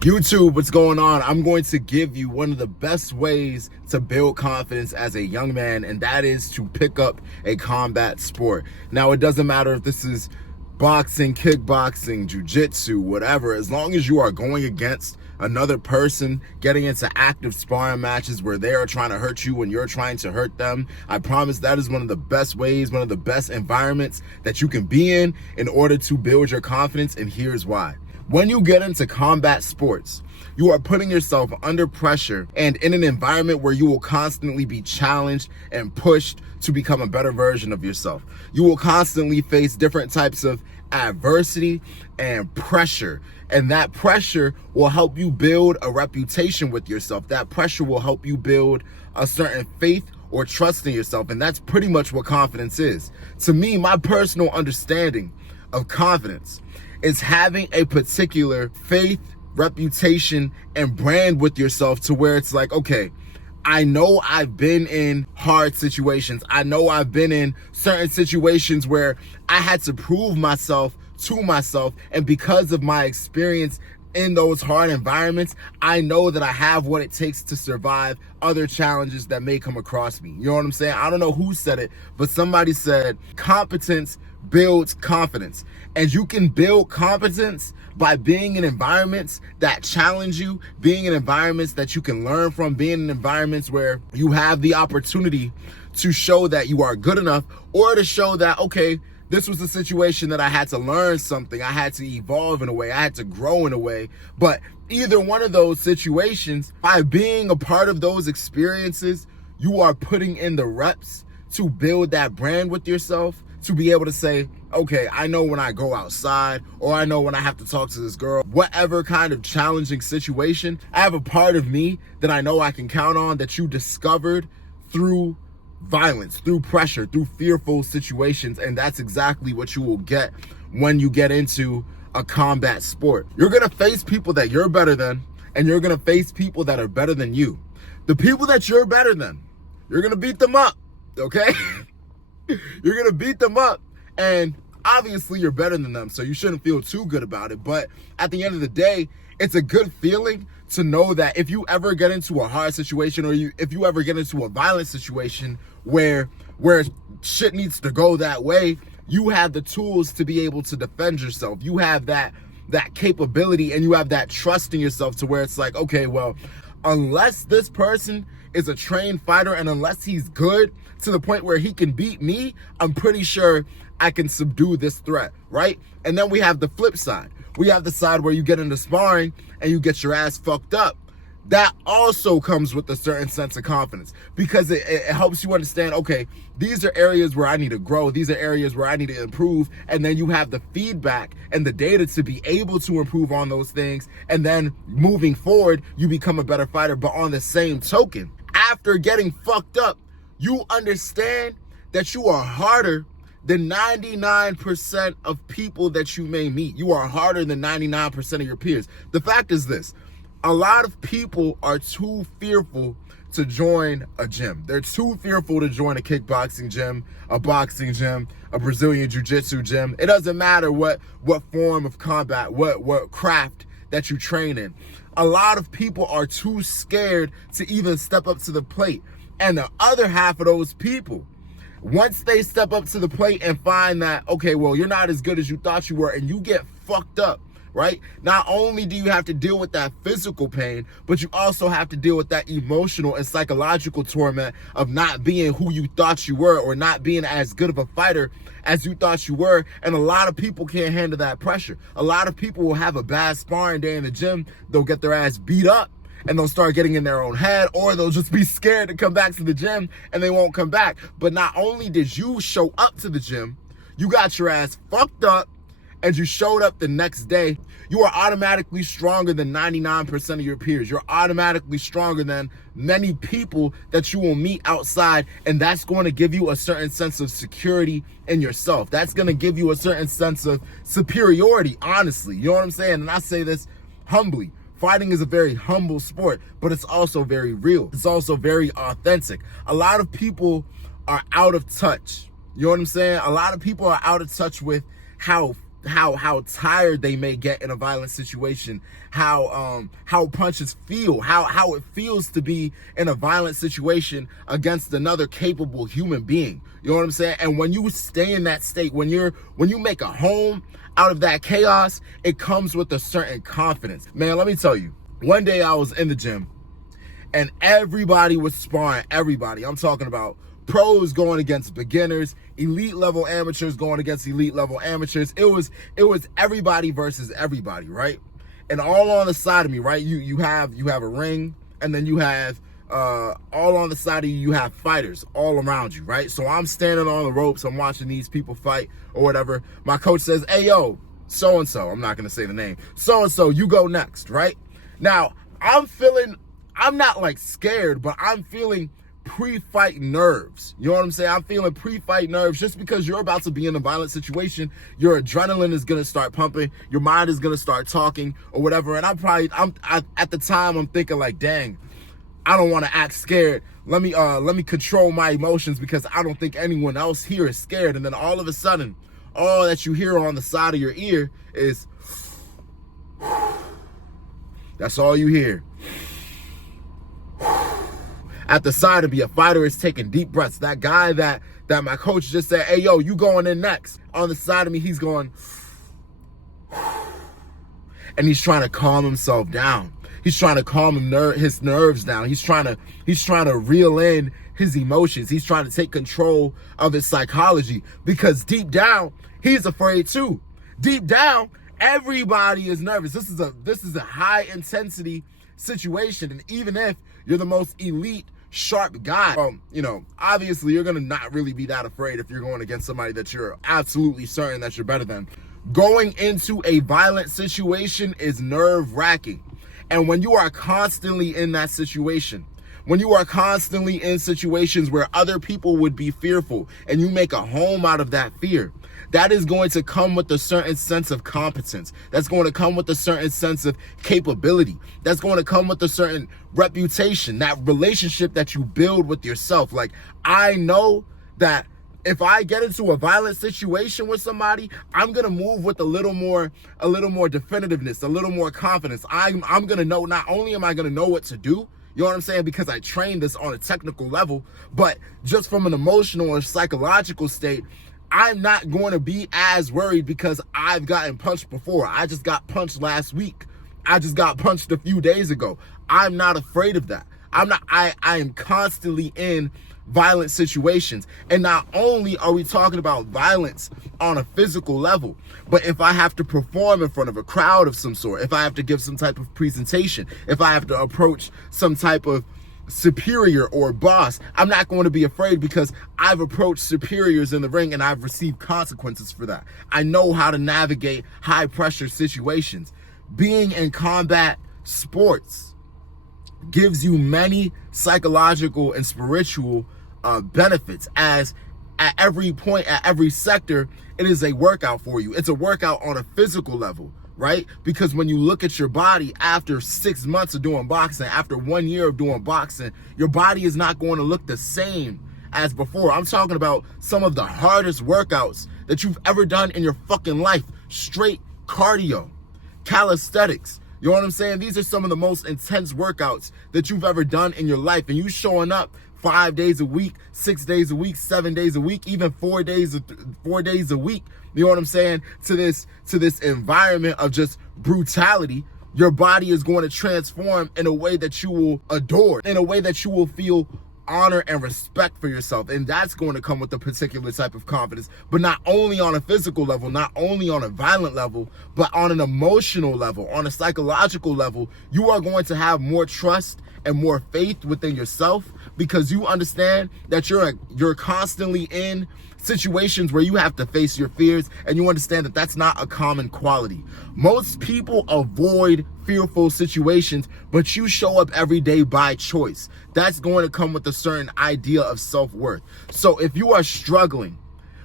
YouTube, what's going on? I'm going to give you one of the best ways to build confidence as a young man, and that is to pick up a combat sport. Now, it doesn't matter if this is boxing, kickboxing, jiu-jitsu, whatever, as long as you are going against another person, getting into active sparring matches where they are trying to hurt you when you're trying to hurt them. I promise that is one of the best ways, one of the best environments that you can be in order to build your confidence, and here's why. When you get into combat sports, you are putting yourself under pressure and in an environment where you will constantly be challenged and pushed to become a better version of yourself. You will constantly face different types of adversity and pressure, and that pressure will help you build a reputation with yourself. That pressure will help you build a certain faith or trust in yourself, and that's pretty much what confidence is. To me, my personal understanding of confidence is having a particular faith, reputation, and brand with yourself to where it's like, okay, I know I've been in hard situations. I know I've been in certain situations where I had to prove myself to myself. And because of my experience in those hard environments, I know that I have what it takes to survive other challenges that may come across me. You know what I'm saying? I don't know who said it, but somebody said competence builds confidence. And you can build competence by being in environments that challenge you, being in environments that you can learn from, being in environments where you have the opportunity to show that you are good enough, or to show that, okay, this was a situation that I had to learn something, I had to evolve in a way, I had to grow in a way. But either one of those situations, by being a part of those experiences, you are putting in the reps to build that brand with yourself, to be able to say, okay, I know when I go outside, or I know when I have to talk to this girl, whatever kind of challenging situation, I have a part of me that I know I can count on, that you discovered through violence, through pressure, through fearful situations. And that's exactly what you will get when you get into a combat sport. You're gonna face people that you're better than, and you're gonna face people that are better than you. The people that you're better than, you're gonna beat them up, okay? You're gonna beat them up, and obviously you're better than them, so you shouldn't feel too good about it. But at the end of the day, it's a good feeling to know that if you ever get into a hard situation, or if you ever get into a violent situation where shit needs to go that way, you have the tools to be able to defend yourself. You have that capability, and you have that trust in yourself to where it's like, okay, well, unless this person is a trained fighter, and unless he's good to the point where he can beat me, I'm pretty sure I can subdue this threat, right? And then we have the flip side. We have the side where you get into sparring and you get your ass fucked up. That also comes with a certain sense of confidence, because it helps you understand, okay, these are areas where I need to grow. These are areas where I need to improve. And then you have the feedback and the data to be able to improve on those things. And then moving forward, you become a better fighter. But on the same token, after getting fucked up, you understand that you are harder than 99% of people that you may meet. You are harder than 99% of your peers. The fact is this: a lot of people are too fearful to join a gym. They're too fearful to join a kickboxing gym, a boxing gym, a Brazilian jiu-jitsu gym. It doesn't matter what form of combat, what craft that you train in. A lot of people are too scared to even step up to the plate. And the other half of those people, once they step up to the plate and find that, okay, well, you're not as good as you thought you were, and you get fucked up, right? Not only do you have to deal with that physical pain, but you also have to deal with that emotional and psychological torment of not being who you thought you were, or not being as good of a fighter as you thought you were. And a lot of people can't handle that pressure. A lot of people will have a bad sparring day in the gym. They'll get their ass beat up, and they'll start getting in their own head, or they'll just be scared to come back to the gym, and they won't come back. But not only did you show up to the gym, you got your ass fucked up, and you showed up the next day, you are automatically stronger than 99% of your peers. You're automatically stronger than many people that you will meet outside, and that's going to give you a certain sense of security in yourself. That's going to give you a certain sense of superiority, honestly. You know what I'm saying? And I say this humbly. Fighting is a very humble sport, but it's also very real. It's also very authentic. A lot of people are out of touch. You know what I'm saying? A lot of people are out of touch with how how tired they may get in a violent situation, how punches feel, how it feels to be in a violent situation against another capable human being. You know what I'm saying? And when you stay in that state, when you make a home out of that chaos, it comes with a certain confidence. Man, let me tell you, one day I was in the gym and everybody was sparring. Everybody. I'm talking about pros going against beginners, elite level amateurs going against elite level amateurs. It was everybody versus everybody, right? And all on the side of me, right? You have a ring, and then you have all on the side of you, you have fighters all around you, right? So I'm standing on the ropes, I'm watching these people fight or whatever. My coach says, "Hey, yo, so-and-so," I'm not going to say the name, "So-and-so, you go next," right? Now, I'm not like scared, but I'm feeling pre-fight nerves. You know what I'm saying? I'm feeling pre-fight nerves just because you're about to be in a violent situation. Your adrenaline is going to start pumping. Your mind is going to start talking or whatever. And at the time, I'm thinking like, dang, I don't want to act scared. Let me control my emotions because I don't think anyone else here is scared. And then all of a sudden, all that you hear on the side of your ear is, that's all you hear. At the side of me, a fighter is taking deep breaths. That guy that my coach just said, "Hey, yo, you going in next." On the side of me, he's going, and he's trying to calm himself down. He's trying to calm his nerves down. He's trying to reel in his emotions. He's trying to take control of his psychology because deep down, he's afraid too. Deep down, everybody is nervous. This is a high intensity situation, and even if you're the most elite, sharp guy, obviously you're gonna not really be that afraid if you're going against somebody that you're absolutely certain that you're better than. Going into a violent situation is nerve-wracking. And when you are constantly in that situation, when you are constantly in situations where other people would be fearful and you make a home out of that fear, that is going to come with a certain sense of competence. That's going to come with a certain sense of capability. That's going to come with a certain reputation, that relationship that you build with yourself. Like, I know that if I get into a violent situation with somebody, I'm going to move with a little more definitiveness, a little more confidence. I'm going to know, not only am I going to know what to do, you know what I'm saying? Because I trained this on a technical level, but just from an emotional or psychological state, I'm not going to be as worried because I've gotten punched before. I just got punched last week. I just got punched a few days ago. I'm not afraid of that. I am constantly in violent situations. And not only are we talking about violence on a physical level, but if I have to perform in front of a crowd of some sort, if I have to give some type of presentation, if I have to approach some type of superior or boss, I'm not going to be afraid because I've approached superiors in the ring and I've received consequences for that. I know how to navigate high pressure situations. Being in combat sports gives you many psychological and spiritual benefits, as at every point, at every sector, it is a workout for you. It's a workout on a physical level, right? Because when you look at your body after 6 months of doing boxing, after 1 year of doing boxing, your body is not going to look the same as before. I'm talking about some of the hardest workouts that you've ever done in your fucking life. Straight cardio, calisthenics. You know what I'm saying? These are some of the most intense workouts that you've ever done in your life. And you showing up 5 days a week, 6 days a week, 7 days a week, even 4 days a week. You know what I'm saying? To this environment of just brutality, your body is going to transform in a way that you will adore, in a way that you will feel honor and respect for yourself. And that's going to come with a particular type of confidence, but not only on a physical level, not only on a violent level, but on an emotional level, on a psychological level. You are going to have more trust and more faith within yourself because you understand that you're constantly in situations where you have to face your fears, and you understand that that's not a common quality. Most people avoid fearful situations, but you show up every day by choice. That's going to come with a certain idea of self-worth. So if you are struggling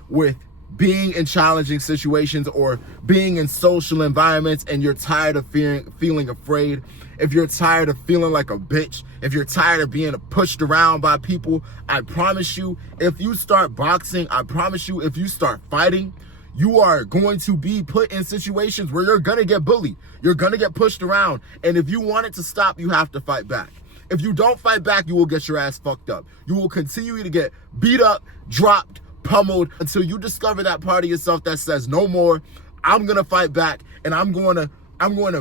with being in challenging situations or being in social environments and you're tired of feeling afraid, if you're tired of feeling like a bitch, if you're tired of being pushed around by people, I promise you, if you start boxing, I promise you, if you start fighting, you are going to be put in situations where you're gonna get bullied. You're gonna get pushed around. And if you want it to stop, you have to fight back. If you don't fight back, you will get your ass fucked up. You will continue to get beat up, dropped, pummeled until you discover that part of yourself that says, no more, I'm gonna fight back, and I'm going to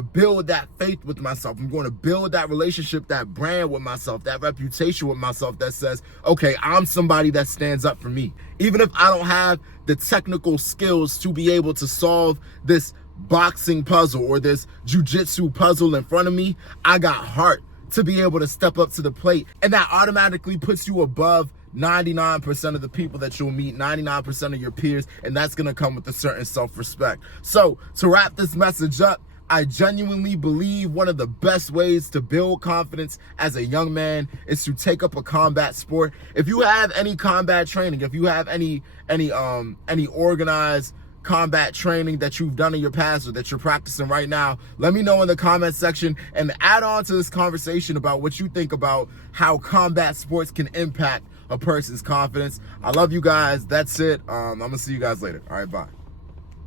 build that faith with myself. I'm going to build that relationship, that brand with myself, that reputation with myself that says, okay, I'm somebody that stands up for me. Even if I don't have the technical skills to be able to solve this boxing puzzle or this jiu-jitsu puzzle in front of me, I got heart to be able to step up to the plate. And that automatically puts you above 99% of the people that you'll meet, 99% of your peers, and that's gonna come with a certain self-respect. So to wrap this message up, I genuinely believe one of the best ways to build confidence as a young man is to take up a combat sport. If you have any combat training, if you have any organized combat training that you've done in your past or that you're practicing right now, let me know in the comment section and add on to this conversation about what you think about how combat sports can impact a person's confidence. I love you guys. That's it. I'm gonna see you guys later. All right, bye.